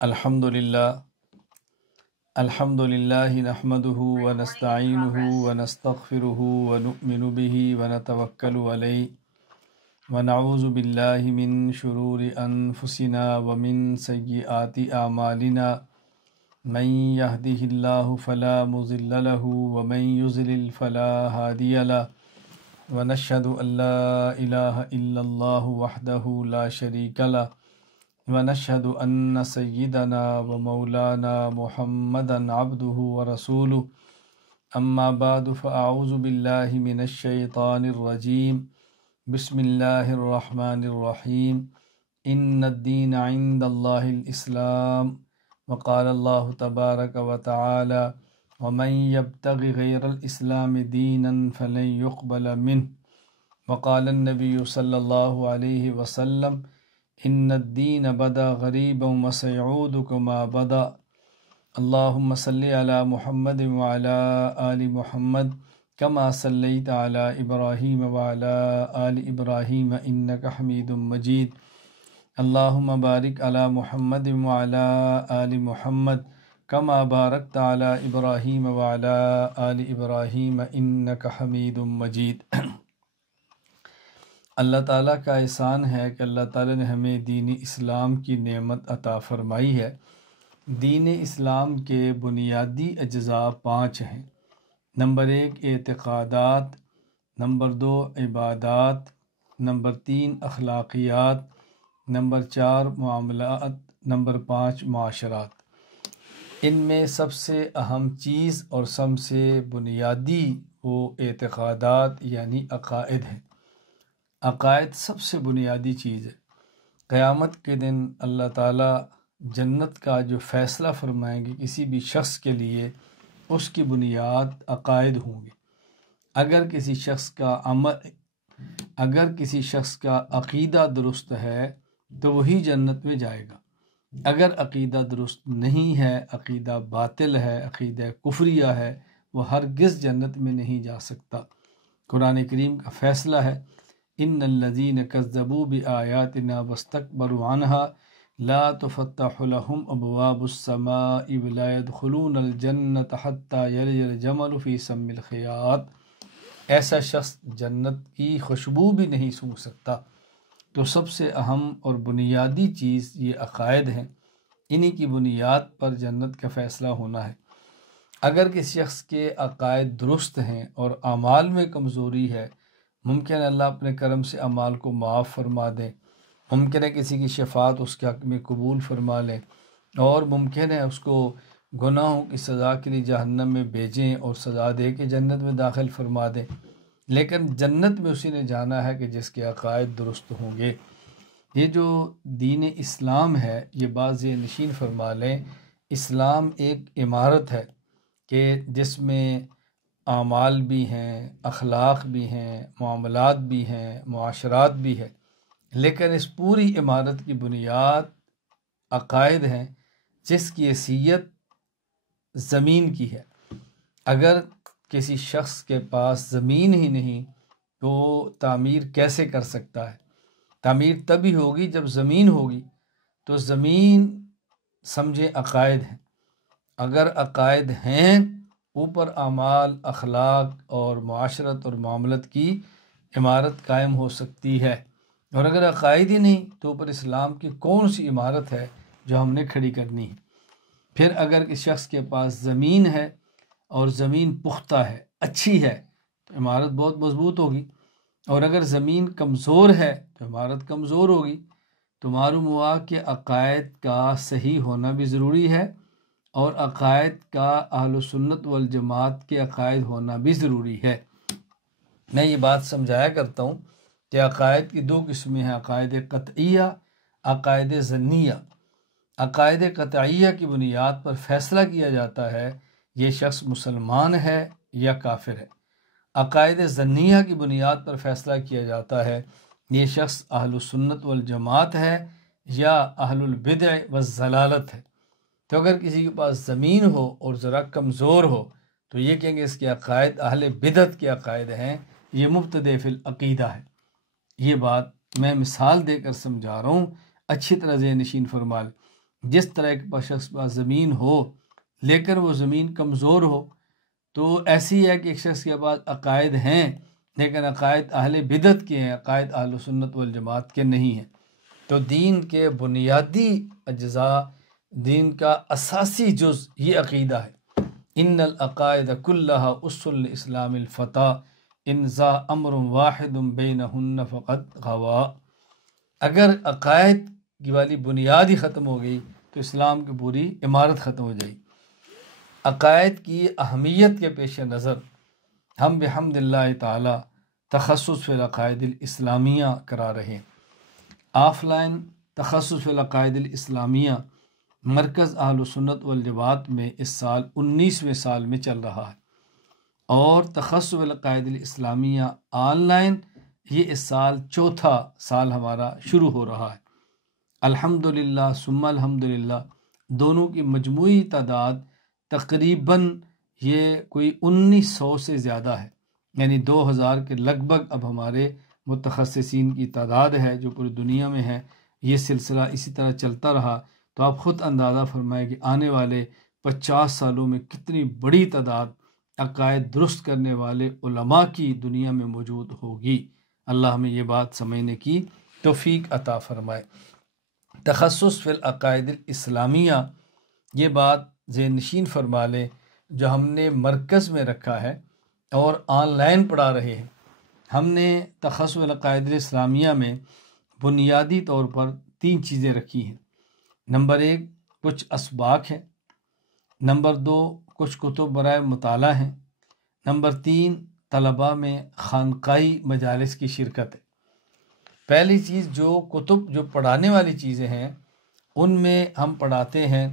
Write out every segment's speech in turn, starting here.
الحمد للہ نحمده ونستعینه ونستغفره ونؤمن به ونتوکل علیہ ونعوذ باللہ من شرور انفسنا ومن سیئات اعمالنا من يهده الله فلا مضل له ومن يضلل فلا هادي له ونشهد ان لا اله الا الله وحده لا شريك له ونشهد أن سيدنا ومولانا محمدا عبده ورسوله أما بعد فأعوذ بالله من الشيطان الرجيم بسم الله الرحمن الرحيم إن الدين عند الله الإسلام وقال الله تبارك وتعالى ومن يبتغ غير الإسلام دينا فلن يقبل منه وقال النبي صلى الله عليه وسلم ان الدین بدا غریبا وسيعود كما بدا اللهم صل على محمد وعلى آل محمد كما صليت على إبراهيم وعلى آل إبراهيم إنك حميد مجيد اللهم بارك على محمد وعلى آل محمد كما باركت على إبراهيم وعلى آل إبراهيم إنك حميد مجيد اللہ تعالیٰ کا احسان ہے کہ اللہ تعالیٰ نے ہمیں دین اسلام کی نعمت عطا فرمائی ہے۔ دین اسلام کے بنیادی اجزاء 5 ہیں۔ نمبر 1 اعتقادات، نمبر 2 عبادات، نمبر 3 اخلاقیات، نمبر 4 معاملات، نمبر 5 معاشرات۔ ان میں سب سے اہم چیز اور سب سے بنیادی وہ اعتقادات یعنی عقائد ہیں۔ عقائد سب سے بنیادی چیز ہے۔ قیامت کے دن اللہ تعالیٰ جنت کا جو فیصلہ فرمائیں گے کسی بھی شخص کے لیے، اس کی بنیاد عقائد ہوں گے۔ اگر کسی شخص کا عقیدہ درست ہے تو وہی جنت میں جائے گا۔ اگر عقیدہ درست نہیں ہے، عقیدہ باطل ہے، عقیدہ کفریہ ہے، وہ ہرگز جنت میں نہیں جا سکتا۔ قرآن کریم کا فیصلہ ہے ان الذین کذبوا بآیاتنا واستکبروا عنها لا تفتح لهم ابواب السماء ولا يدخلون الجنة حتى یلج الجمل فی سم الخیاط۔ ایسا شخص جنت کی خوشبو بھی نہیں سونگھ سکتا۔ تو سب سے اہم اور بنیادی چیز یہ عقائد ہیں، انہی کی بنیاد پر جنت کا فیصلہ ہونا ہے۔ اگر کسی شخص کے عقائد درست ہیں اور اعمال میں کمزوری ہے، ممکن ہے اللہ اپنے کرم سے اعمال کو معاف فرما دے، ممکن ہے کسی کی شفاعت اس کے حق میں قبول فرما لے، اور ممکن ہے اس کو گناہوں کی سزا کے لیے جہنم میں بھیجیں اور سزا دے کے جنت میں داخل فرما دیں۔ لیکن جنت میں اسی نے جانا ہے کہ جس کے عقائد درست ہوں گے۔ یہ جو دین اسلام ہے، یہ بات ذہن نشین فرما لیں، اسلام ایک عمارت ہے کہ جس میں اعمال بھی ہیں، اخلاق بھی ہیں، معاملات بھی ہیں، معاشرات بھی ہے، لیکن اس پوری عمارت کی بنیاد عقائد ہیں جس کی حیثیت زمین کی ہے۔ اگر کسی شخص کے پاس زمین ہی نہیں تو تعمیر کیسے کر سکتا ہے؟ تعمیر تبھی ہوگی جب زمین ہوگی۔ تو زمین سمجھے عقائد ہیں۔ اگر عقائد ہیں، اوپر اعمال، اخلاق اور معاشرت اور معاملت کی عمارت قائم ہو سکتی ہے۔ اور اگر عقائد ہی نہیں تو اوپر اسلام کی کون سی عمارت ہے جو ہم نے کھڑی کرنی ہے؟ پھر اگر کسی شخص کے پاس زمین ہے اور زمین پختہ ہے، اچھی ہے، تو عمارت بہت مضبوط ہوگی۔ اور اگر زمین کمزور ہے تو عمارت کمزور ہوگی۔ تو معلوم ہوا کہ عقائد کا صحیح ہونا بھی ضروری ہے، اور عقائد کا اہل سنت والجماعت کے عقائد ہونا بھی ضروری ہے۔ میں یہ بات سمجھایا کرتا ہوں کہ عقائد کی 2 قسمیں ہیں، عقائد قطعیہ، عقائد ظنیہ۔ عقائد قطعیہ کی بنیاد پر فیصلہ کیا جاتا ہے یہ شخص مسلمان ہے یا کافر ہے۔ عقائد ظنیہ کی بنیاد پر فیصلہ کیا جاتا ہے یہ شخص اہل سنت والجماعت ہے یا اہل البدع والضلالت ہے۔ تو اگر کسی کے پاس زمین ہو اور ذرا کمزور ہو تو یہ کہیں گے اس کے عقائد اہل بدعت کے عقائد ہیں، یہ مبتدع فی العقیدہ ہے۔ یہ بات میں مثال دے کر سمجھا رہا ہوں، اچھی طرح ذہن نشین فرما لیں۔ جس طرح ایک شخص کے پاس زمین ہو لیکن وہ زمین کمزور ہو، تو ایسی ہے کہ ایک شخص کے پاس عقائد ہیں لیکن عقائد اہل بدعت کے ہیں، عقائد اہل سنت والجماعت کے نہیں ہیں۔ تو دین کے بنیادی اجزاء، دین کا اساسی جز یہ عقیدہ ہے۔ ان العقائد کلھا اصل الاسلام الفتح ان ذا امر واحد بینہن فقد غوا۔ اگر عقائد کی والی بنیاد ہی ختم ہو گئی تو اسلام کی پوری عمارت ختم ہو جائے گی۔ عقائد کی اہمیت کے پیش نظر ہم بحمد اللہ تعالی تخصص فی العقائد الاسلامیہ کرا رہے ہیں۔ آف لائن تخصص فی العقائد الاسلامیہ مرکز اہل سنت والجماعت میں اس سال 19ویں سال میں چل رہا ہے، اور تخصص فی العقائد الاسلامیہ آن لائن یہ اس سال چوتھا سال ہمارا شروع ہو رہا ہے۔ الحمدللہ ثم الحمدللہ دونوں کی مجموعی تعداد تقریباً یہ کوئی 1900 سے زیادہ ہے، یعنی 2000 کے لگ بھگ اب ہمارے متخصصین کی تعداد ہے جو پوری دنیا میں ہے۔ یہ سلسلہ اسی طرح چلتا رہا تو آپ خود اندازہ فرمائیں کہ آنے والے 50 سالوں میں کتنی بڑی تعداد عقائد درست کرنے والے علماء کی دنیا میں موجود ہوگی۔ اللہ ہمیں یہ بات سمجھنے کی توفیق عطا فرمائے۔ تخصص فی العقائد الاسلامیہ، یہ بات ذہن نشین فرما لیں، جو ہم نے مرکز میں رکھا ہے اور آن لائن پڑھا رہے ہیں۔ ہم نے تخصص فی العقائد الاسلامیہ میں بنیادی طور پر 3 چیزیں رکھی ہیں۔ نمبر 1 کچھ اسباق ہیں، نمبر 2 کچھ کتب برائے مطالعہ ہیں، نمبر 3 طلباء میں خانقاہی مجالس کی شرکت ہے۔ پہلی چیز جو کتب جو پڑھانے والی چیزیں ہیں ان میں ہم پڑھاتے ہیں،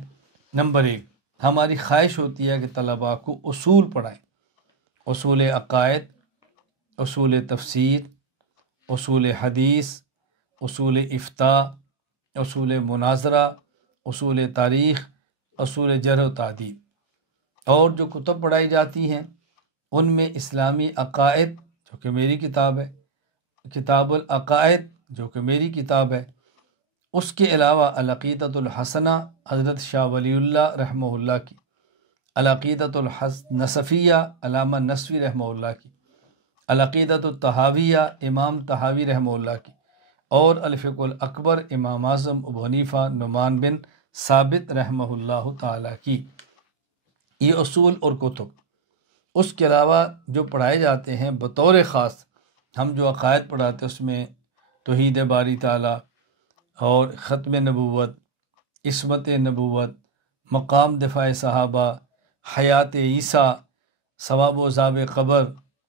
نمبر 1 ہماری خواہش ہوتی ہے کہ طلباء کو اصول پڑھائیں، اصول عقائد، اصول تفسیر، اصول حدیث، اصول افتاء، اصول مناظرہ، اصول تاریخ، اصول جرح و تعدیل۔ اور جو کتب پڑھائی جاتی ہیں ان میں اسلامی عقائد جو کہ میری کتاب ہے، کتاب العقائد جو کہ میری کتاب ہے، اس کے علاوہ العقیدۃ الحسنہ حضرت شاہ ولی اللہ رحمہ اللہ کی، العقیدۃ النصفیہ علامہ نصفی رحمہ اللہ کی، العقیدۃ الطحاویہ امام طحاوی رحمہ اللہ کی، اور الفقہ الاکبر امام اعظم ابو حنیفہ نعمان بن ثابت رحمہ اللہ تعالیٰ کی۔ یہ اصول اور کتب۔ اس کے علاوہ جو پڑھائے جاتے ہیں بطور خاص، ہم جو عقائد پڑھاتے ہیں اس میں توحید باری تعالیٰ اور ختم نبوت، عصمت نبوت، مقام دفاع صحابہ، حیات عیسیٰ، ثواب و عذاب قبر،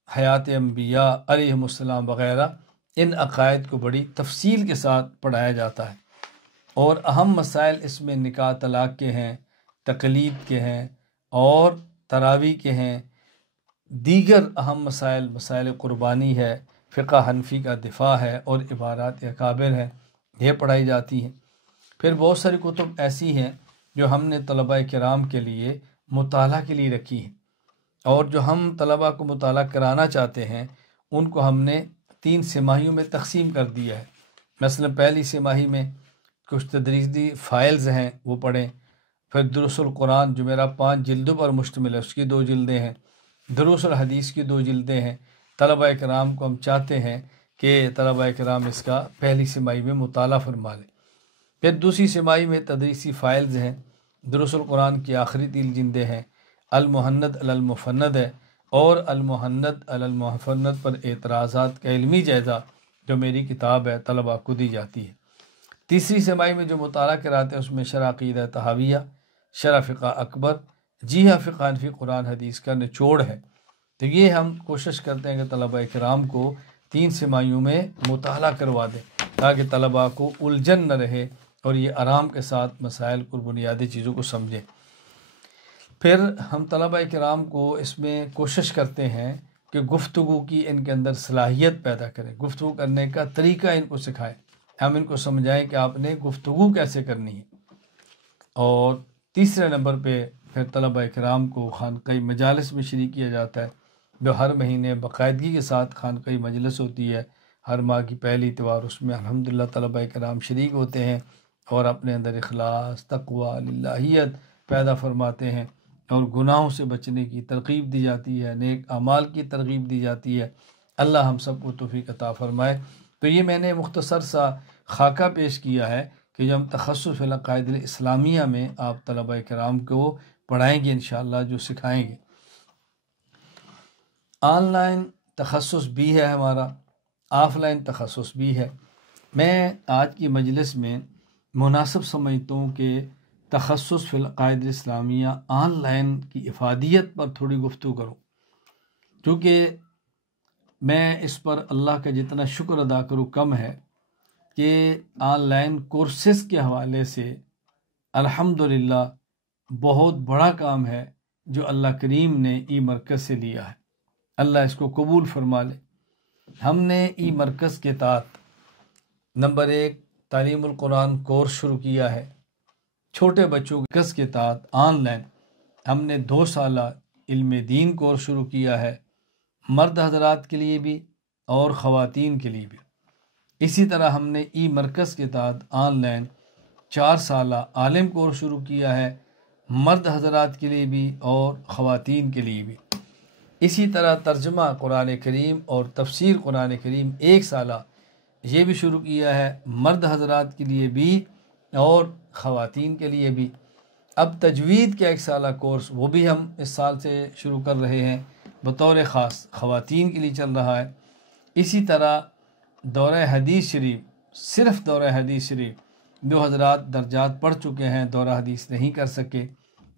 حیات انبیاء علیہم السلام وغیرہ، ان عقائد کو بڑی تفصیل کے ساتھ پڑھایا جاتا ہے۔ اور اہم مسائل اس میں نکاح طلاق کے ہیں، تقلید کے ہیں اور تراویح کے ہیں، دیگر اہم مسائل، مسائل قربانی ہے، فقہ حنفی کا دفاع ہے اور عبارات اکابر ہیں، یہ پڑھائی جاتی ہیں۔ پھر بہت ساری کتب ایسی ہیں جو ہم نے طلباء کرام کے لیے مطالعہ کے لیے رکھی ہیں، اور جو ہم طلباء کو مطالعہ کرانا چاہتے ہیں ان کو ہم نے 3 سماہیوں میں تقسیم کر دیا ہے۔ مثلا پہلی سماہی میں کچھ تدریسی فائلز ہیں وہ پڑھیں، پھر دروس القرآن جو میرا 5 جلدوں پر مشتمل ہے اس کی 2 جلدیں ہیں، دروس الحدیث کی 2 جلدیں ہیں۔ طلباء کرام کو ہم چاہتے ہیں کہ طلباء کرام اس کا پہلی سماہی میں مطالعہ فرما لیں۔ پھر دوسری سماہی میں تدریسی فائلز ہیں، دروس القرآن کی آخری 3 جلدیں ہیں، المحند علی المفند ہے، اور المحند علی المفند پر اعتراضات کا علمی جائزہ جو میری کتاب ہے طلباء کو دی جاتی ہے۔ تیسری سماہی میں جو مطالعہ کراتے ہیں اس میں شرح عقیدہ طحاویہ، شرح فقہ اکبر، جی ہاں فقہ حنفی قرآن حدیث کا نچوڑ ہے۔ تو یہ ہم کوشش کرتے ہیں کہ طلباء کرام کو 3 سماہیوں میں مطالعہ کروا دیں تاکہ طلباء کو الجھن نہ رہے اور یہ آرام کے ساتھ مسائل کو، بنیادی چیزوں کو سمجھیں۔ پھر ہم طلباء کرام کو اس میں کوشش کرتے ہیں کہ گفتگو کی ان کے اندر صلاحیت پیدا کریں، گفتگو کرنے کا طریقہ ان کو سکھائیں، ہم ان کو سمجھائیں کہ آپ نے گفتگو کیسے کرنی ہے۔ اور تیسرے نمبر پہ پھر طلباء کرام کو خانقاہی مجالس میں شریک کیا جاتا ہے، جو ہر مہینے باقاعدگی کے ساتھ خانقاہی مجلس ہوتی ہے، ہر ماہ کی پہلی اتوار اس میں الحمدللہ طلباء کرام شریک ہوتے ہیں، اور اپنے اندر اخلاص، تقوی، للہیت پیدا فرماتے ہیں، اور گناہوں سے بچنے کی ترغیب دی جاتی ہے، نیک اعمال کی ترغیب دی جاتی ہے۔ اللہ ہم سب کو توفیق عطا فرمائے۔ تو یہ میں نے مختصر سا خاکہ پیش کیا ہے کہ جو ہم تخصص فی العقائد الاسلامیہ میں آپ طلبہ کرام کو پڑھائیں گے انشاءاللہ، جو سکھائیں گے۔ آن لائن تخصص بھی ہے ہمارا، آف لائن تخصص بھی ہے۔ میں آج کی مجلس میں مناسب سمجھتا ہوں کہ تخصص فی العقائد الاسلامیہ آن لائن کی افادیت پر تھوڑی گفتگو کروں، کیونکہ میں اس پر اللہ کا جتنا شکر ادا کروں کم ہے کہ آن لائن کورسز کے حوالے سے الحمدللہ بہت بڑا کام ہے جو اللہ کریم نے ای مرکز سے لیا ہے۔ اللہ اس کو قبول فرما لے۔ ہم نے ای مرکز کے تحت نمبر 1 تعلیم القرآن کورس شروع کیا ہے، چھوٹے بچوں کے مرکز کے تحت آن لائن ہم نے 2 سالہ علم دین کورس شروع کیا ہے، مرد حضرات کے لیے بھی اور خواتین کے لیے بھی۔ اسی طرح ہم نے ای مرکز کے تحت آن لائن 4 سالہ عالم کورس شروع کیا ہے، مرد حضرات کے لیے بھی اور خواتین کے لیے بھی۔ اسی طرح ترجمہ قرآن کریم اور تفسیر قرآن کریم 1 سالہ یہ بھی شروع کیا ہے، مرد حضرات کے لیے بھی اور خواتین کے لیے بھی۔ اب تجوید کا 1 سالہ کورس وہ بھی ہم اس سال سے شروع کر رہے ہیں، بطور خاص خواتین کے لیے چل رہا ہے۔ اسی طرح دورہ حدیث شریف، صرف دورہ حدیث شریف جو حضرات درجات پڑھ چکے ہیں، دورہ حدیث نہیں کر سکے،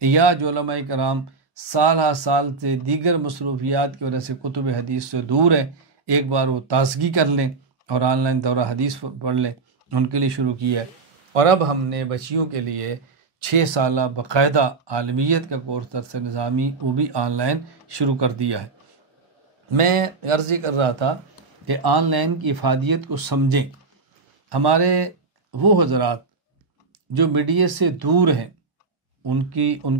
یا جو علماء کرام سال ہا سال سے دیگر مصروفیات کی وجہ سے کتب حدیث سے دور ہے، ایک بار وہ تازگی کر لیں اور آن لائن دورہ حدیث پڑھ لیں، ان کے لیے شروع کیا ہے۔ اور اب ہم نے بچیوں کے لیے 6 سالہ باقاعدہ عالمیت کا کورس درس نظامی وہ بھی آن لائن شروع کر دیا ہے۔ میں عرض کر رہا تھا کہ آن لائن کی افادیت کو سمجھیں۔ ہمارے وہ حضرات جو میڈیا سے دور ہیں ان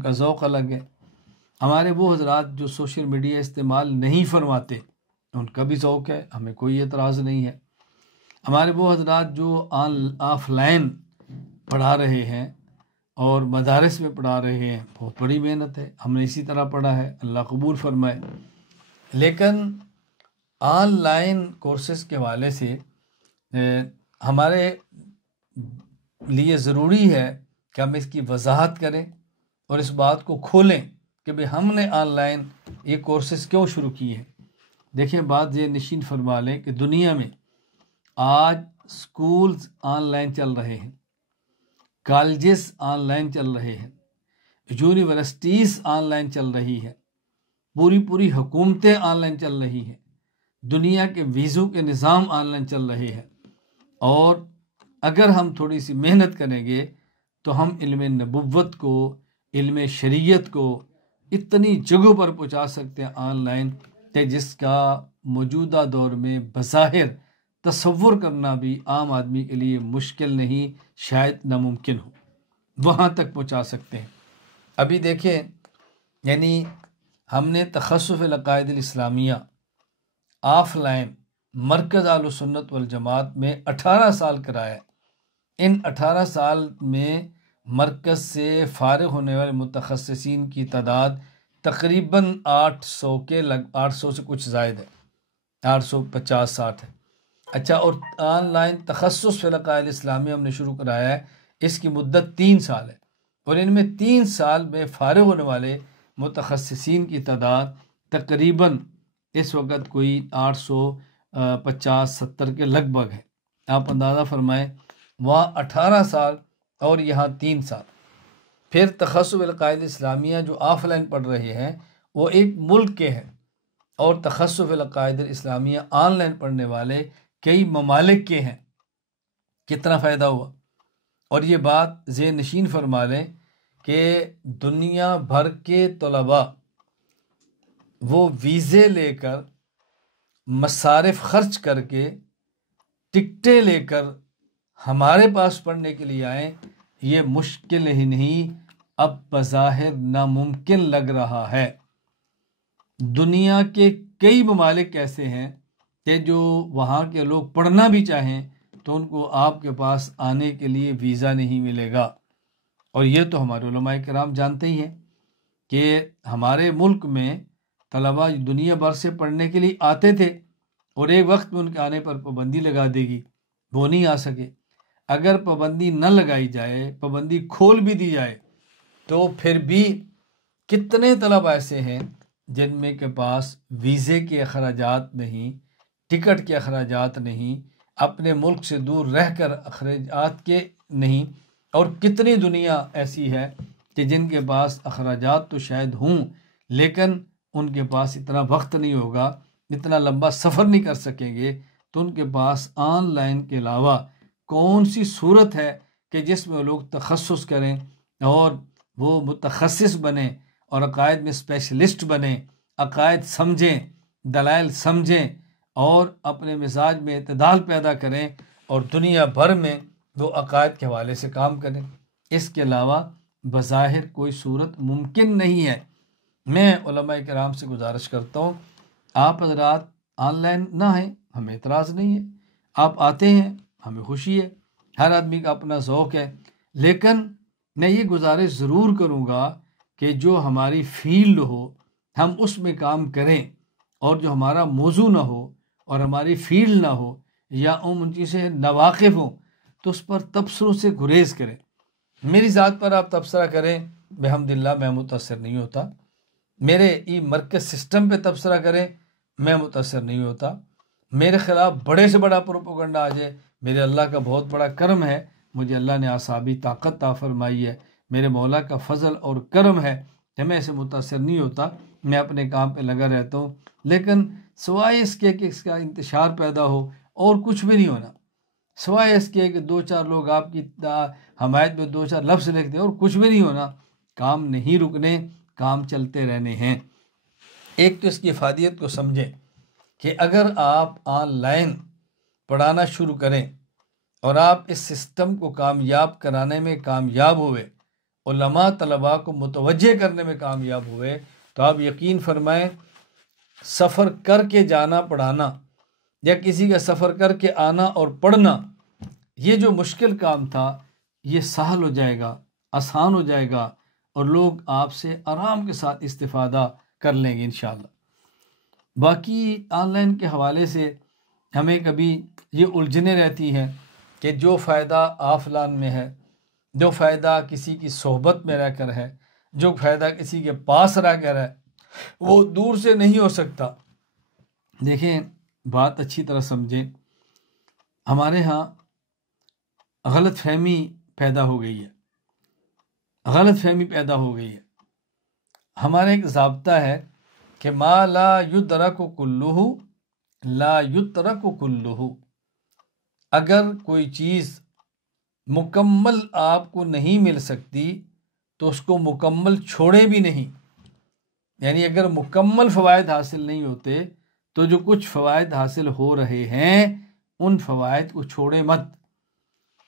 کا ذوق الگ ہے، ہمارے وہ حضرات جو سوشل میڈیا استعمال نہیں فرماتے ان کا بھی ذوق ہے، ہمیں کوئی اعتراض نہیں ہے۔ ہمارے وہ حضرات جو آف لائن پڑھا رہے ہیں اور مدارس میں پڑھا رہے ہیں، بہت بڑی محنت ہے، ہم نے اسی طرح پڑھا ہے، اللہ قبول فرمائے۔ لیکن آن لائن کورسز کے حوالے سے ہمارے لیے ضروری ہے کہ ہم اس کی وضاحت کریں اور اس بات کو کھولیں کہ بھئی ہم نے آن لائن یہ کورسز کیوں شروع کیے ہیں۔ دیکھیں، بات یہ نشین فرما لیں کہ دنیا میں آج سکولز آن لائن چل رہے ہیں، کالجز آن لائن چل رہے ہیں، یونیورسٹیز آن لائن چل رہی ہے، پوری حکومتیں آن لائن چل رہی ہیں، دنیا کے ویزوں کے نظام آن لائن چل رہے ہیں۔ اور اگر ہم تھوڑی سی محنت کریں گے تو ہم علم نبوت کو، علم شریعت کو اتنی جگہوں پر پہنچا سکتے ہیں آن لائن کہ جس کا موجودہ دور میں بظاہر تصور کرنا بھی عام آدمی کے لیے مشکل نہیں، شاید ناممکن ہو، وہاں تک پہنچا سکتے ہیں۔ ابھی دیکھیں، یعنی ہم نے تخصص العقائد الاسلامیہ آف لائن مرکز اہل سنت والجماعت میں 18 سال کرایا ہے۔ ان 18 سال میں مرکز سے فارغ ہونے والے متخصصین کی تعداد تقریباً 800 سے کچھ زائد ہے، 850-60 ہے۔ اچھا، اور آن لائن تخصص فی العقائد اسلامی ہم نے شروع کرایا ہے، اس کی مدت 3 سال ہے، اور ان میں 3 سال میں فارغ ہونے والے متخصصین کی تعداد تقریباً اس وقت کوئی 850-70 کے لگ بھگ ہے۔ آپ اندازہ فرمائیں، وہاں 18 سال اور یہاں 3 سال۔ پھر تخصص العقائد اسلامیہ جو آف لائن پڑھ رہے ہیں وہ ایک ملک کے ہیں، اور تخصص العقائد اسلامیہ آن لائن پڑھنے والے کئی ممالک کے ہیں۔ کتنا فائدہ ہوا؟ اور یہ بات ذہن نشین فرما لیں کہ دنیا بھر کے طلباء وہ ویزے لے کر، مصارف خرچ کر کے، ٹکٹیں لے کر ہمارے پاس پڑھنے کے لیے آئیں، یہ مشکل ہی نہیں، اب بظاہر ناممکن لگ رہا ہے۔ دنیا کے کئی ممالک ایسے ہیں کہ جو وہاں کے لوگ پڑھنا بھی چاہیں تو ان کو آپ کے پاس آنے کے لیے ویزا نہیں ملے گا۔ اور یہ تو ہمارے علماء کرام جانتے ہی ہیں کہ ہمارے ملک میں طلباء دنیا بھر سے پڑھنے کے لیے آتے تھے، اور ایک وقت میں ان کے آنے پر پابندی لگا دے گی، وہ نہیں آ سکے۔ اگر پابندی نہ لگائی جائے، پابندی کھول بھی دی جائے، تو پھر بھی کتنے طلباء ایسے ہیں جن میں کے پاس ویزے کے اخراجات نہیں، ٹکٹ کے اخراجات نہیں، اپنے ملک سے دور رہ کر اخراجات کے نہیں، اور کتنی دنیا ایسی ہے کہ جن کے پاس اخراجات تو شاید ہوں، لیکن ان کے پاس اتنا وقت نہیں ہوگا، اتنا لمبا سفر نہیں کر سکیں گے، تو ان کے پاس آن لائن کے علاوہ کون سی صورت ہے کہ جس میں لوگ تخصص کریں اور وہ متخصص بنیں اور عقائد میں اسپیشلسٹ بنیں، عقائد سمجھیں، دلائل سمجھیں، اور اپنے مزاج میں اعتدال پیدا کریں، اور دنیا بھر میں وہ عقائد کے حوالے سے کام کریں۔ اس کے علاوہ بظاہر کوئی صورت ممکن نہیں ہے۔ میں علماء کرام سے گزارش کرتا ہوں، آپ حضرات آن لائن نہ آئیں، ہمیں اعتراض نہیں ہے، آپ آتے ہیں ہمیں خوشی ہے، ہر آدمی کا اپنا ذوق ہے، لیکن میں یہ گزارش ضرور کروں گا کہ جو ہماری فیلڈ ہو ہم اس میں کام کریں، اور جو ہمارا موضوع نہ ہو اور ہماری فیلڈ نہ ہو یا ان چیزیں ناواقف ہوں تو اس پر تبصروں سے گریز کریں۔ میری ذات پر آپ تبصرہ کریں، بحمداللہ میں متاثر نہیں ہوتا، میرے ای مرکز سسٹم پہ تبصرہ کریں، میں متاثر نہیں ہوتا، میرے خلاف بڑے سے بڑا پروپیگنڈا آ جائے، میرے اللہ کا بہت بڑا کرم ہے، مجھے اللہ نے اعصابی طاقت عطا فرمائی ہے، میرے مولا کا فضل اور کرم ہے کہ میں اسے متاثر نہیں ہوتا، میں اپنے کام پہ لگا رہتا ہوں، لیکن سوائے اس کے کہ اس کا انتشار پیدا ہو اور کچھ بھی نہیں ہونا، سوائے اس کے کہ دو چار لوگ آپ کی حمایت میں دو چار لفظ لکھ دیں، اور کچھ بھی نہیں ہونا، کام نہیں رکنے، کام چلتے رہنے ہیں۔ ایک تو اس کی افادیت کو سمجھیں کہ اگر آپ آن لائن پڑھانا شروع کریں اور آپ اس سسٹم کو کامیاب کرانے میں کامیاب ہوئے، علماء طلباء کو متوجہ کرنے میں کامیاب ہوئے، تو آپ یقین فرمائیں سفر کر کے جانا پڑھانا یا کسی کا سفر کر کے آنا اور پڑھنا، یہ جو مشکل کام تھا یہ سہل ہو جائے گا، آسان ہو جائے گا، اور لوگ آپ سے آرام کے ساتھ استفادہ کر لیں گے انشاءاللہ۔ باقی آن لائن کے حوالے سے ہمیں کبھی یہ الجھنیں رہتی ہیں کہ جو فائدہ آف لائن میں ہے، جو فائدہ کسی کی صحبت میں رہ کر ہے، جو فائدہ کسی کے پاس رہ کر ہے، وہ دور سے نہیں ہو سکتا۔ دیکھیں بات اچھی طرح سمجھیں، ہمارے ہاں غلط فہمی پیدا ہو گئی ہے، غلط فہمی پیدا ہو گئی ہے۔ ہمارا ایک ضابطہ ہے کہ ما لا یدرک کلہ لا یترک کلہ، اگر کوئی چیز مکمل آپ کو نہیں مل سکتی تو اس کو مکمل چھوڑے بھی نہیں، یعنی اگر مکمل فوائد حاصل نہیں ہوتے تو جو کچھ فوائد حاصل ہو رہے ہیں ان فوائد کو چھوڑے مت۔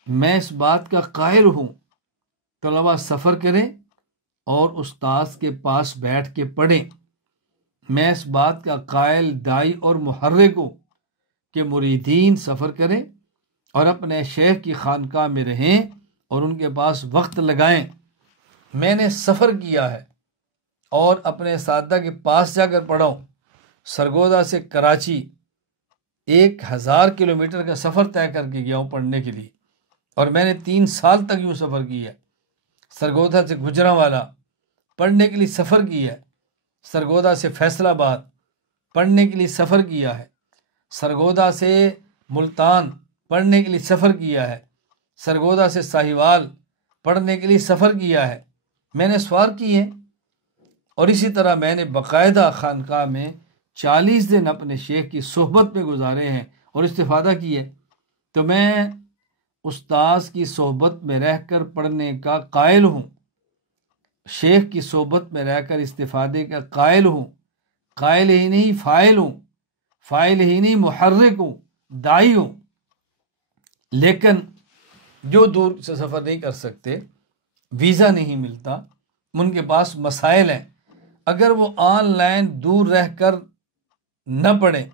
میں اس بات کا قائل ہوں طلبہ سفر کریں اور استاذ کے پاس بیٹھ کے پڑھیں، میں اس بات کا قائل، داعی اور محرک ہوں کہ مریدین سفر کریں اور اپنے شیخ کی خانقاہ میں رہیں اور ان کے پاس وقت لگائیں۔ میں نے سفر کیا ہے اور اپنے اساتذہ کے پاس جا کر پڑھا ہوں، سرگودا سے کراچی 1000 کلومیٹر کا سفر طے کر کے گیا ہوں پڑھنے کے لیے، اور میں نے 3 سال تک یوں سفر کیا ہے۔ سرگودا سے گجرانوالا پڑھنے کے لیے سفر کیا ہے، سرگودا سے فیصل آباد پڑھنے کے لیے سفر کیا ہے، سرگودا سے ملتان پڑھنے کے لیے سفر کیا ہے، سرگودا سے ساہیوال پڑھنے کے لیے سفر کیا ہے، میں نے سوار کی ہے۔ اور اسی طرح میں نے باقاعدہ خانقاہ میں 40 دن اپنے شیخ کی صحبت میں گزارے ہیں اور استفادہ کی ہے۔ تو میں استاذ کی صحبت میں رہ کر پڑھنے کا قائل ہوں، شیخ کی صحبت میں رہ کر استفادے کا قائل ہوں، قائل ہی نہیں فاعل ہوں، فاعل ہی نہیں محرک ہوں، داعی ہوں۔ لیکن جو دور سے سفر نہیں کر سکتے، ویزا نہیں ملتا، ان کے پاس مسائل ہیں، اگر وہ آن لائن دور رہ کر نہ پڑھیں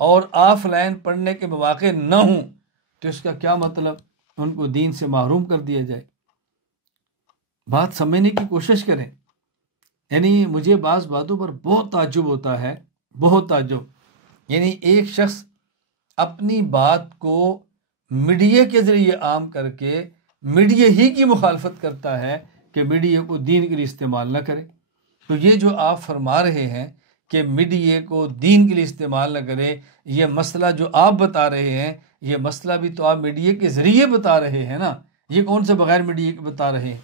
اور آف لائن پڑھنے کے مواقع نہ ہوں تو اس کا کیا مطلب ان کو دین سے محروم کر دیا جائے؟ بات سمجھنے کی کوشش کریں. یعنی مجھے بعض باتوں پر بہت تعجب ہوتا ہے، بہت تعجب. یعنی ایک شخص اپنی بات کو میڈیا کے ذریعے عام کر کے میڈیا ہی کی مخالفت کرتا ہے کہ میڈیا کو دین کے لیے استعمال نہ کرے. تو یہ جو آپ فرما رہے ہیں کہ میڈیا کو دین کے لیے استعمال نہ کرے، یہ مسئلہ جو آپ بتا رہے ہیں، یہ مسئلہ بھی تو آپ میڈیا کے ذریعے بتا رہے ہیں نا. یہ کون سے بغیر میڈیا کے بتا رہے ہیں؟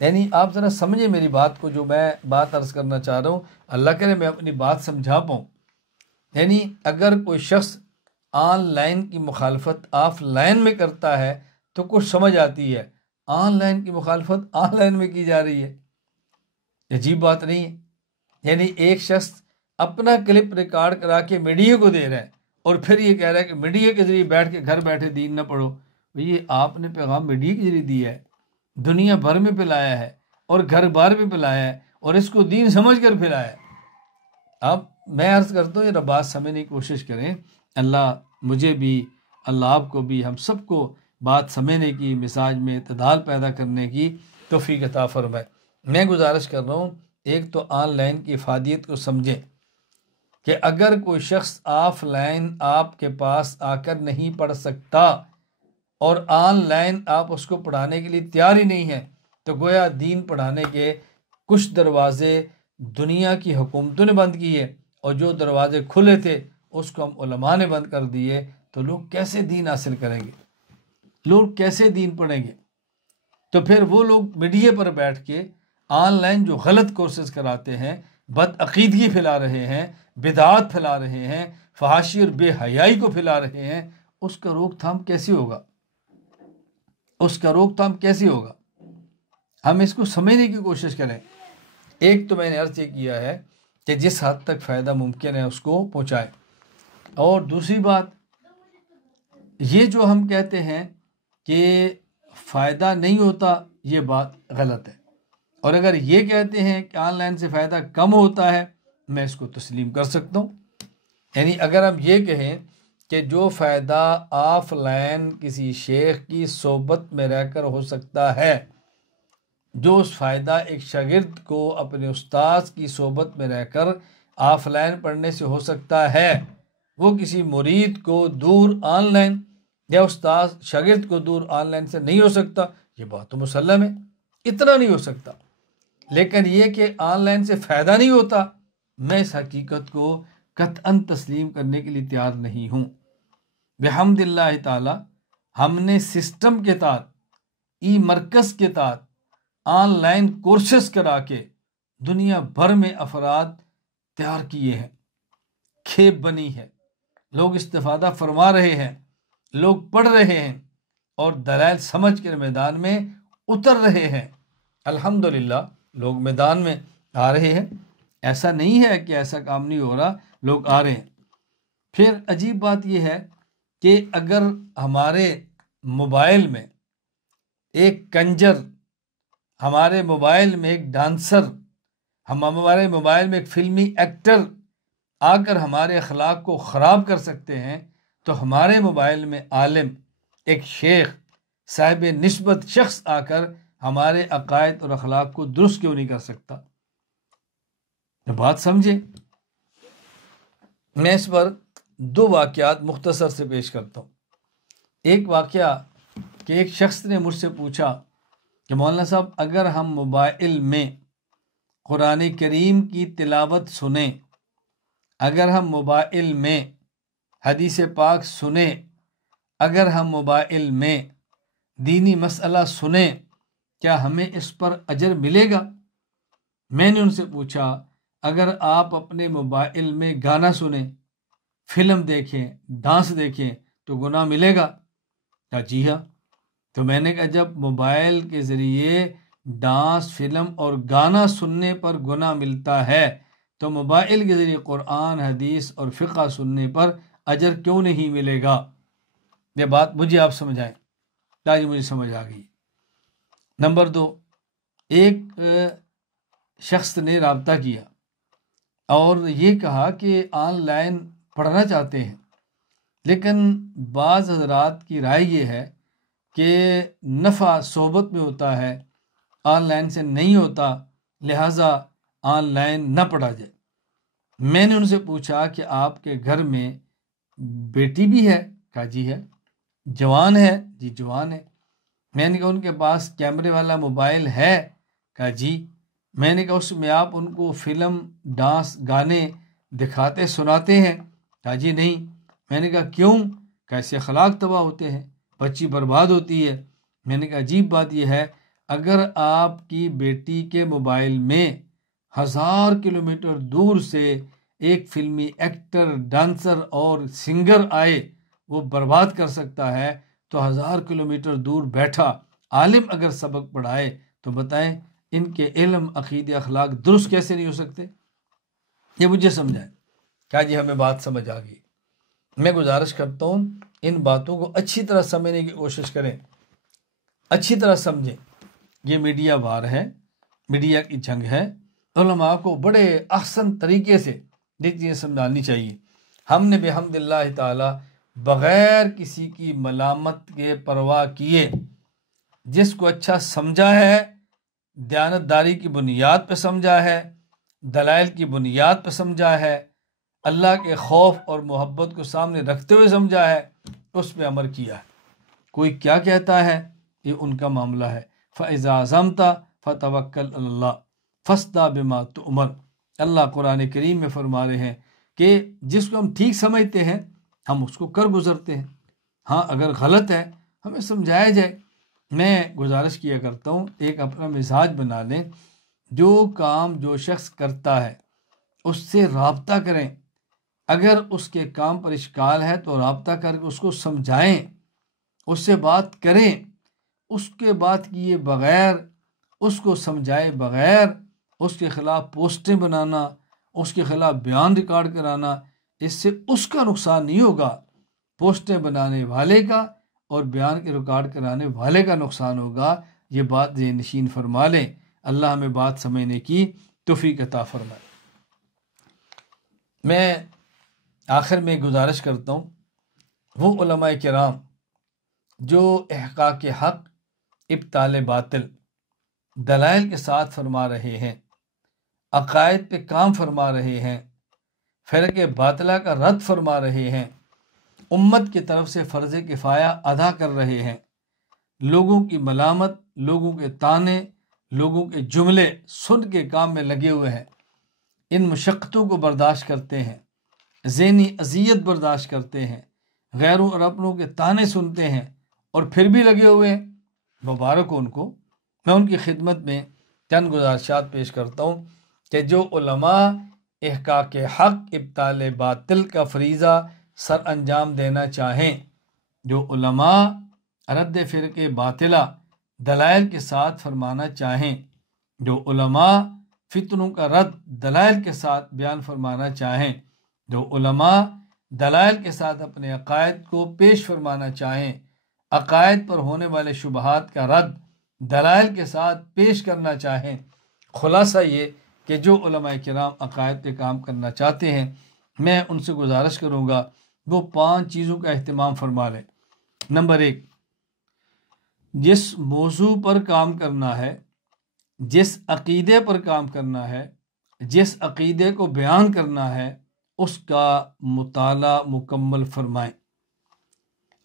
یعنی آپ ذرا سمجھیں میری بات کو، جو میں بات عرض کرنا چاہ رہا ہوں. اللہ کرے میں اپنی بات سمجھا پاؤں. یعنی اگر کوئی شخص آن لائن کی مخالفت آف لائن میں کرتا ہے تو کچھ سمجھ آتی ہے، آن لائن کی مخالفت آن لائن میں کی جا رہی ہے. عجیب بات نہیں ہے؟ یعنی ایک شخص اپنا کلپ ریکارڈ کرا کے میڈیا کو دے رہا ہے اور پھر یہ کہہ رہا ہے کہ میڈیا کے ذریعے بیٹھ کے گھر بیٹھے دین نہ پڑھو. یہ آپ نے پیغام میڈیا کے ذریعے دیا ہے، دنیا بھر میں پھیلایا ہے اور گھر بار میں پھیلایا ہے اور اس کو دین سمجھ کر پھیلایا ہے. اب میں عرض کرتا ہوں یہ بات سمجھنے کی کوشش کریں. اللہ مجھے بھی، اللہ آپ کو بھی، ہم سب کو بات سمجھنے کی، مزاج میں اعتدال پیدا کرنے کی توفیق عطا فرمائے. میں گزارش کر رہا ہوں ایک تو آن لائن کی افادیت کو سمجھیں کہ اگر کوئی شخص آف لائن آپ کے پاس آ کر نہیں پڑھ سکتا اور آن لائن آپ اس کو پڑھانے کے لیے تیار ہی نہیں ہیں، تو گویا دین پڑھانے کے کچھ دروازے دنیا کی حکومتوں نے بند کیے اور جو دروازے کھلے تھے اس کو ہم علماء نے بند کر دیے. تو لوگ کیسے دین حاصل کریں گے؟ لوگ کیسے دین پڑھیں گے؟ تو پھر وہ لوگ میڈیا پر بیٹھ کے آن لائن جو غلط کورسز کراتے ہیں، بد عقیدگی پھیلا رہے ہیں، بدعات پھیلا رہے ہیں، فحاشی اور بے حیائی کو پھیلا رہے ہیں، اس کا روک تھام کیسے ہوگا؟ اس کا روک تھام کیسے ہوگا؟ ہم اس کو سمجھنے کی کوشش کریں. ایک تو میں نے عرض یہ کیا ہے کہ جس حد تک فائدہ ممکن ہے اس کو پہنچائیں. اور دوسری بات یہ جو ہم کہتے ہیں کہ فائدہ نہیں ہوتا، یہ بات غلط ہے. اور اگر یہ کہتے ہیں کہ آن لائن سے فائدہ کم ہوتا ہے، میں اس کو تسلیم کر سکتا ہوں. یعنی اگر ہم یہ کہیں کہ جو فائدہ آف لائن کسی شیخ کی صحبت میں رہ کر ہو سکتا ہے، جو فائدہ ایک شاگرد کو اپنے استاذ کی صحبت میں رہ کر آف لائن پڑھنے سے ہو سکتا ہے، وہ کسی مرید کو دور آن لائن یا استاذ شاگرد کو دور آن لائن سے نہیں ہو سکتا. یہ بات تو مسلم ہے، اتنا نہیں ہو سکتا. لیکن یہ کہ آن لائن سے فائدہ نہیں ہوتا، میں اس حقیقت کو قطعاً تسلیم کرنے کے لیے تیار نہیں ہوں. بحمد اللہ تعالی ہم نے سسٹم کے تحت، ای مرکز کے تحت آن لائن کورسز کرا کے دنیا بھر میں افراد تیار کیے ہیں. کھیپ بنی ہے، لوگ استفادہ فرما رہے ہیں، لوگ پڑھ رہے ہیں اور دلائل سمجھ کر میدان میں اتر رہے ہیں. الحمدللہ لوگ میدان میں آ رہے ہیں. ایسا نہیں ہے کہ ایسا کام نہیں ہو رہا، لوگ آ رہے ہیں. پھر عجیب بات یہ ہے کہ اگر ہمارے موبائل میں ایک کنجر، ہمارے موبائل میں ایک ڈانسر، ہمارے موبائل میں ایک فلمی ایکٹر آ کر ہمارے اخلاق کو خراب کر سکتے ہیں، تو ہمارے موبائل میں عالم، ایک شیخ، صاحب نسبت شخص آ کر ہمارے عقائد اور اخلاق کو درست کیوں نہیں کر سکتا؟ بات سمجھے. میں اس پر دو واقعات مختصر سے پیش کرتا ہوں. ایک واقعہ کہ ایک شخص نے مجھ سے پوچھا کہ مولانا صاحب اگر ہم موبائل میں قرآن کریم کی تلاوت سنیں، اگر ہم موبائل میں حدیث پاک سنیں، اگر ہم موبائل میں دینی مسئلہ سنیں، کیا ہمیں اس پر اجر ملے گا؟ میں نے ان سے پوچھا اگر آپ اپنے موبائل میں گانا سنیں، فلم دیکھیں، ڈانس دیکھیں تو گناہ ملے گا؟ کہا جی ہاں. تو میں نے کہا جب موبائل کے ذریعے ڈانس، فلم اور گانا سننے پر گناہ ملتا ہے تو موبائل کے ذریعے قرآن، حدیث اور فقہ سننے پر اجر کیوں نہیں ملے گا؟ یہ بات مجھے آپ سمجھائیں تاکہ مجھے سمجھ آ گئی. نمبر 2، ایک شخص نے رابطہ کیا اور یہ کہا کہ آن لائن پڑھنا چاہتے ہیں لیکن بعض حضرات کی رائے یہ ہے کہ نفع صحبت میں ہوتا ہے، آن لائن سے نہیں ہوتا، لہٰذا آن لائن نہ پڑھا جائے۔ میں نے ان سے پوچھا کہ آپ کے گھر میں بیٹی بھی ہے؟ کہا جی ہے۔ جوان ہے؟ جی جوان ہے۔ میں نے کہا ان کے پاس کیمرے والا موبائل ہے؟ کہا جی۔ میں نے کہا اس میں آپ ان کو فلم، ڈانس، گانے دکھاتے سناتے ہیں؟ کہا جی نہیں۔ میں نے کہا کیوں؟ کیسے اخلاق تباہ ہوتے ہیں، بچی برباد ہوتی ہے۔ میں نے کہا عجیب بات یہ ہے، اگر آپ کی بیٹی کے موبائل میں 1000 کلومیٹر دور سے ایک فلمی ایکٹر، ڈانسر اور سنگر آئے وہ برباد کر سکتا ہے، تو 1000 کلومیٹر دور بیٹھا عالم اگر سبق پڑھائے تو بتائیں ان کے علم، عقیدے، اخلاق درست کیسے نہیں ہو سکتے؟ یہ مجھے سمجھائیں۔ کیا جی ہمیں بات سمجھ آ گئی؟ میں گزارش کرتا ہوں ان باتوں کو اچھی طرح سمجھنے کی کوشش کریں، اچھی طرح سمجھیں۔ یہ میڈیا وار ہے، میڈیا کی جنگ ہے، علماء کو بڑے احسن طریقے سے یہ چیزیں سمجھانی چاہیے۔ ہم نے بحمد اللہ تعالی بغیر کسی کی ملامت کے پرواہ کیے جس کو اچھا سمجھا ہے، دیانتداری کی بنیاد پہ سمجھا ہے، دلائل کی بنیاد پہ سمجھا ہے، اللہ کے خوف اور محبت کو سامنے رکھتے ہوئے سمجھا ہے، اس پہ عمل کیا ہے۔ کوئی کیا کہتا ہے یہ ان کا معاملہ ہے۔ فَإِذَا عَزَمْتَ فَتَوَكَّلْ عَلَى اللَّهِ فَاصْدَعْ بِمَا تُؤْمَرُ۔ اللہ قرآن کریم میں فرما رہے ہیں کہ جس کو ہم ٹھیک سمجھتے ہیں ہم اس کو کر گزرتے ہیں، ہاں اگر غلط ہے ہمیں سمجھایا جائے۔ میں گزارش کیا کرتا ہوں ایک اپنا مزاج بنا لیں، جو کام جو شخص کرتا ہے اس سے رابطہ کریں، اگر اس کے کام پر اشکال ہے تو رابطہ کر کے اس کو سمجھائیں، اس سے بات کریں، اس کے بات کیے بغیر، اس کو سمجھائے بغیر اس کے خلاف پوسٹیں بنانا، اس کے خلاف بیان ریکارڈ کرانا، اس سے اس کا نقصان نہیں ہوگا، پوسٹیں بنانے والے کا اور بیان کے ریکارڈ کرانے والے کا نقصان ہوگا۔ یہ بات ذہن نشین فرما لیں۔ اللہ ہمیں بات سمجھنے کی توفیق عطا فرمائے۔ میں آخر میں گزارش کرتا ہوں، وہ علماء کرام جو احقاق حق، ابطال باطل دلائل کے ساتھ فرما رہے ہیں، عقائد پہ کام فرما رہے ہیں، فرق باطلہ کا رد فرما رہے ہیں، امت کی طرف سے فرض کفایہ ادا کر رہے ہیں، لوگوں کی ملامت، لوگوں کے طعنے، لوگوں کے جملے سن کے کام میں لگے ہوئے ہیں، ان مشقتوں کو برداشت کرتے ہیں، ذہنی اذیت برداشت کرتے ہیں، غیروں اور اپنوں کے طعنے سنتے ہیں اور پھر بھی لگے ہوئے ہیں، مبارک ہو ان کو۔ میں ان کی خدمت میں چند گزارشات پیش کرتا ہوں کہ جو علماء احقاق حق، ابطال باطل کا فریضہ سر انجام دینا چاہیں، جو علماء رد فرق باطلہ دلائل کے ساتھ فرمانا چاہیں، جو علماء فتنوں کا رد دلائل کے ساتھ بیان فرمانا چاہیں، جو علماء دلائل کے ساتھ اپنے عقائد کو پیش فرمانا چاہیں، عقائد پر ہونے والے شبہات کا رد دلائل کے ساتھ پیش کرنا چاہیں، خلاصہ یہ کہ جو علماء کرام عقائد پہ کام کرنا چاہتے ہیں، میں ان سے گزارش کروں گا وہ 5 چیزوں کا اہتمام فرما لیں۔ نمبر 1، جس موضوع پر کام کرنا ہے، جس عقیدے پر کام کرنا ہے، جس عقیدے کو بیان کرنا ہے، اس کا مطالعہ مکمل فرمائیں،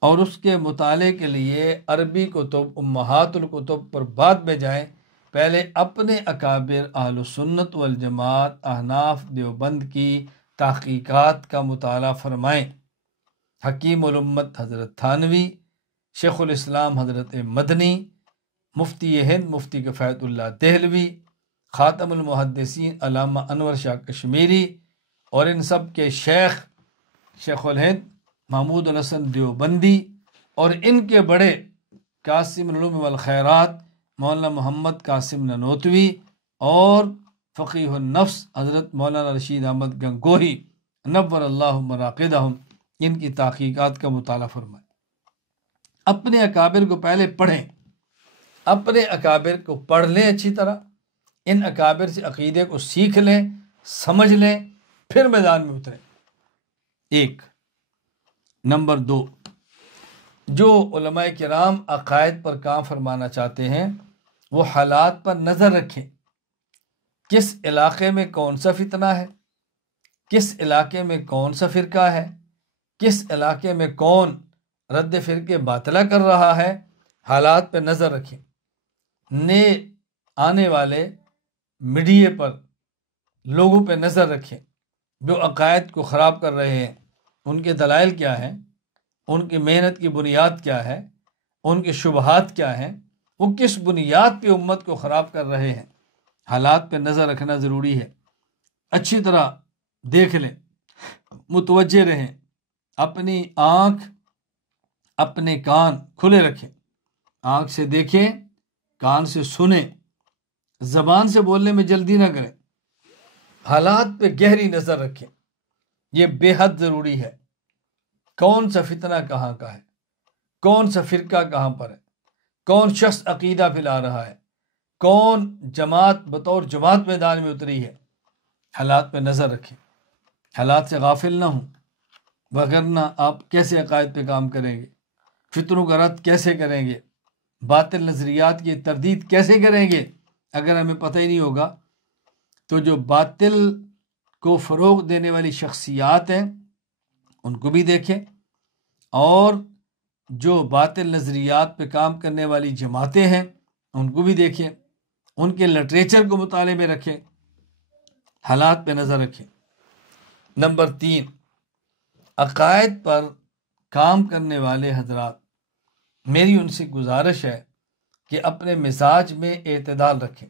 اور اس کے مطالعے کے لیے عربی کتب، امہات الکتب پر بعد میں جائیں، پہلے اپنے اکابر اہل سنت والجماعت احناف دیوبند کی تحقیقات کا مطالعہ فرمائیں۔ حکیم الامت حضرت تھانوی، شیخ الاسلام حضرت مدنی، مفتی ہند مفتی کفایت اللہ دہلوی، خاتم المحدثین علامہ انور شاہ کشمیری، اور ان سب کے شیخ الہند محمود الحسن دیوبندی، اور ان کے بڑے قاسم العلوم والخیرات مولانا محمد قاسم ننوتوی، اور فقیہ النفس حضرت مولانا رشید احمد گنگوہی نور اللہ مراقدہم، ان کی تحقیقات کا مطالعہ فرمائیں۔ اپنے اکابر کو پہلے پڑھیں، اپنے اکابر کو پڑھ لیں اچھی طرح، ان اکابر سے عقیدے کو سیکھ لیں، سمجھ لیں، پھر میدان میں اتریں۔ 1، نمبر 2، جو علماء کرام عقائد پر کام فرمانا چاہتے ہیں وہ حالات پر نظر رکھیں، کس علاقے میں کون سا فتنہ ہے، کس علاقے میں کون سا فرقہ ہے، کس علاقے میں کون رد فرقے باطلہ کر رہا ہے، حالات پہ نظر رکھیں۔ نئے آنے والے میڈیا پر لوگوں پہ نظر رکھیں جو عقائد کو خراب کر رہے ہیں، ان کے دلائل کیا ہیں، ان کی محنت کی بنیاد کیا ہے، ان کے شبہات کیا ہیں، وہ کس بنیاد پہ امت کو خراب کر رہے ہیں۔ حالات پہ نظر رکھنا ضروری ہے، اچھی طرح دیکھ لیں، متوجہ رہیں، اپنی آنکھ اپنے کان کھلے رکھیں، آنکھ سے دیکھیں، کان سے سنیں، زبان سے بولنے میں جلدی نہ کریں، حالات پہ گہری نظر رکھیں، یہ بے حد ضروری ہے۔ کون سا فتنہ کہاں کا ہے، کون سا فرقہ کہاں پر ہے، کون شخص عقیدہ پھیلا رہا ہے، کون جماعت بطور جماعت میدان میں اتری ہے، حالات پہ نظر رکھیں، حالات سے غافل نہ ہوں، وگرنہ آپ کیسے عقائد پہ کام کریں گے، فتنوں کا رد کیسے کریں گے، باطل نظریات کی تردید کیسے کریں گے اگر ہمیں پتہ ہی نہیں ہوگا۔ تو جو باطل کو فروغ دینے والی شخصیات ہیں ان کو بھی دیکھیں، اور جو باطل نظریات پہ کام کرنے والی جماعتیں ہیں ان کو بھی دیکھیں، ان کے لٹریچر کو مطالعے میں رکھیں، حالات پہ نظر رکھیں۔ نمبر 3، عقائد پر کام کرنے والے حضرات، میری ان سے گزارش ہے کہ اپنے مزاج میں اعتدال رکھیں،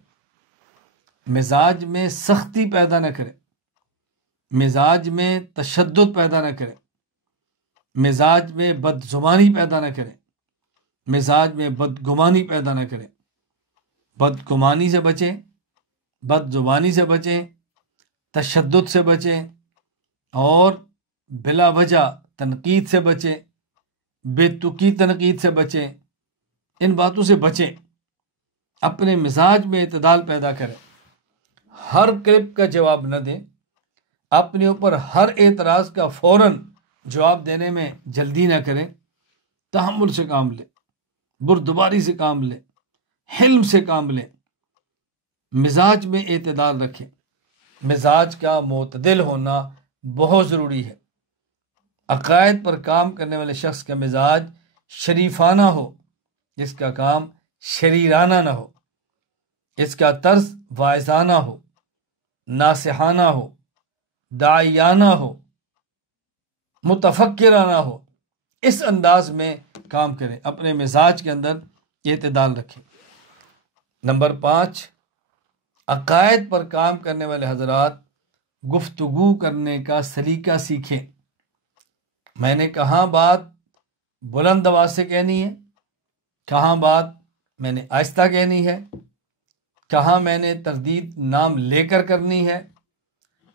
مزاج میں سختی پیدا نہ کریں، مزاج میں تشدد پیدا نہ کریں، مزاج میں بدزبانی پیدا نہ کریں، مزاج میں بدگمانی پیدا نہ کریں، بدگمانی سے بچیں، بدزبانی سے بچیں، تشدد سے بچیں، اور بلا وجہ تنقید سے بچیں، بے تکی تنقید سے بچیں، ان باتوں سے بچیں، اپنے مزاج میں اعتدال پیدا کریں، ہر کلپ کا جواب نہ دیں، اپنے اوپر ہر اعتراض کا فوراً جواب دینے میں جلدی نہ کریں، تحمل سے کام لیں، بردباری سے کام لیں، حلم سے کام لیں، مزاج میں اعتدال رکھیں، مزاج کا معتدل ہونا بہت ضروری ہے۔ عقائد پر کام کرنے والے شخص کا مزاج شریفانہ ہو، جس کا کام شریرانہ نہ ہو، اس کا طرز واعظانہ ہو، ناصحانہ ہو، داعیانہ ہو، متفکرانہ ہو، اس انداز میں کام کریں، اپنے مزاج کے اندر اعتدال رکھیں۔ نمبر 5، عقائد پر کام کرنے والے حضرات گفتگو کرنے کا سلیقہ سیکھیں۔ میں نے کہاں بات بلند آواز سے کہنی ہے، کہاں بات میں نے آہستہ کہنی ہے، کہاں میں نے تردید نام لے کر کرنی ہے،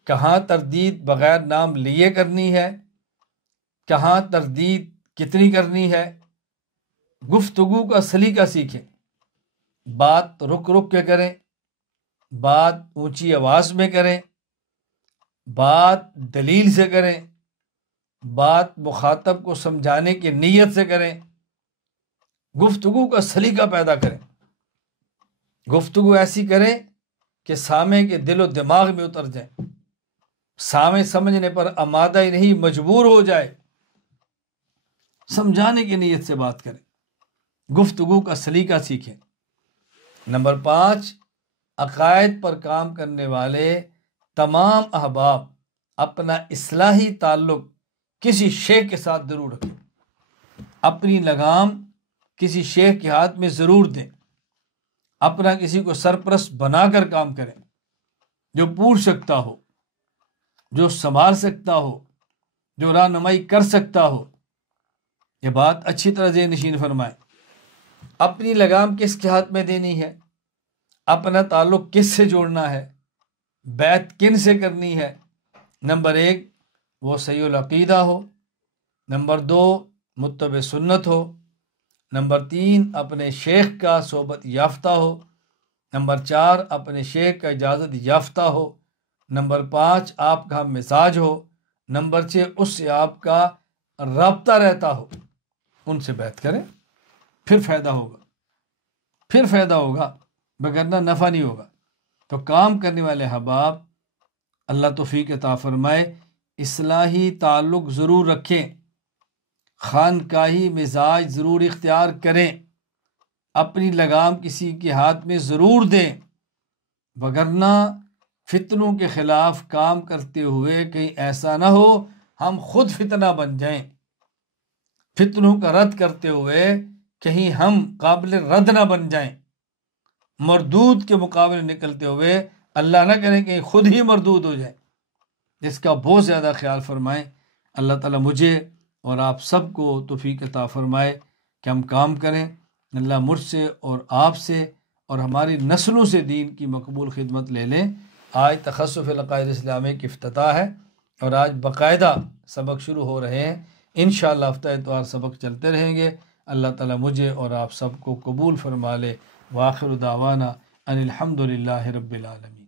کہاں تردید بغیر نام لیے کرنی ہے، کہاں تردید کتنی کرنی ہے، گفتگو کا سلیقہ سیکھیں، بات رک رک کے کریں، بات اونچی آواز میں کریں، بات دلیل سے کریں، بات مخاطب کو سمجھانے کی نیت سے کریں، گفتگو کا سلیقہ پیدا کریں، گفتگو ایسی کریں کہ سامع کے دل و دماغ میں اتر جائیں، سامع سمجھنے پر آمادہ ہی نہیں مجبور ہو جائے، سمجھانے کی نیت سے بات کریں، گفتگو کا سلیقہ سیکھیں۔ نمبر 5، عقائد پر کام کرنے والے تمام احباب اپنا اصلاحی تعلق کسی شیخ کے ساتھ ضرور رکھیں، اپنی لگام کسی شیخ کے ہاتھ میں ضرور دیں، اپنا کسی کو سرپرست بنا کر کام کریں، جو پوچھ سکتا ہو، جو سنبھال سکتا ہو، جو رہنمائی کر سکتا ہو۔ یہ بات اچھی طرح ذہن نشین فرمائیں، اپنی لگام کس کے ہاتھ میں دینی ہے، اپنا تعلق کس سے جوڑنا ہے، بیعت کن سے کرنی ہے۔ نمبر 1، وہ صحیح العقیدہ ہو، نمبر 2، متبع سنت ہو، نمبر 3، اپنے شیخ کا صحبت یافتہ ہو، نمبر 4، اپنے شیخ کا اجازت یافتہ ہو، نمبر 5، آپ کا ہم مزاج ہو، نمبر 6، اس سے آپ کا رابطہ رہتا ہو ان سے بیعت کریں، پھر فائدہ ہوگا، وگرنہ نفع نہیں ہوگا۔ تو کام کرنے والے احباب اللہ توفیق عطا فرمائے، اصلاحی تعلق ضرور رکھیں، خانقاہی مزاج ضرور اختیار کریں، اپنی لگام کسی کے ہاتھ میں ضرور دیں، وگرنہ فتنوں کے خلاف کام کرتے ہوئے کہیں ایسا نہ ہو ہم خود فتنہ بن جائیں، فتنوں کا رد کرتے ہوئے کہیں ہم قابل رد نہ بن جائیں، مردود کے مقابلے نکلتے ہوئے اللہ نہ کریں کہ خود ہی مردود ہو جائیں۔ اس کا بہت زیادہ خیال فرمائیں۔ اللہ تعالیٰ مجھے اور آپ سب کو توفیق عطا فرمائے کہ ہم کام کریں۔ اللہ مجھ سے اور آپ سے اور ہماری نسلوں سے دین کی مقبول خدمت لے لیں۔ آج تخصص العقائد اسلامی کی افتتاح ہے اور آج باقاعدہ سبق شروع ہو رہے ہیں۔ انشاءاللہ ہفتہ اتوار سبق چلتے رہیں گے۔ اللہ تعالیٰ مجھے اور آپ سب کو قبول فرما لے۔ وآخر دعوانا ان الحمد للہ رب العالمین۔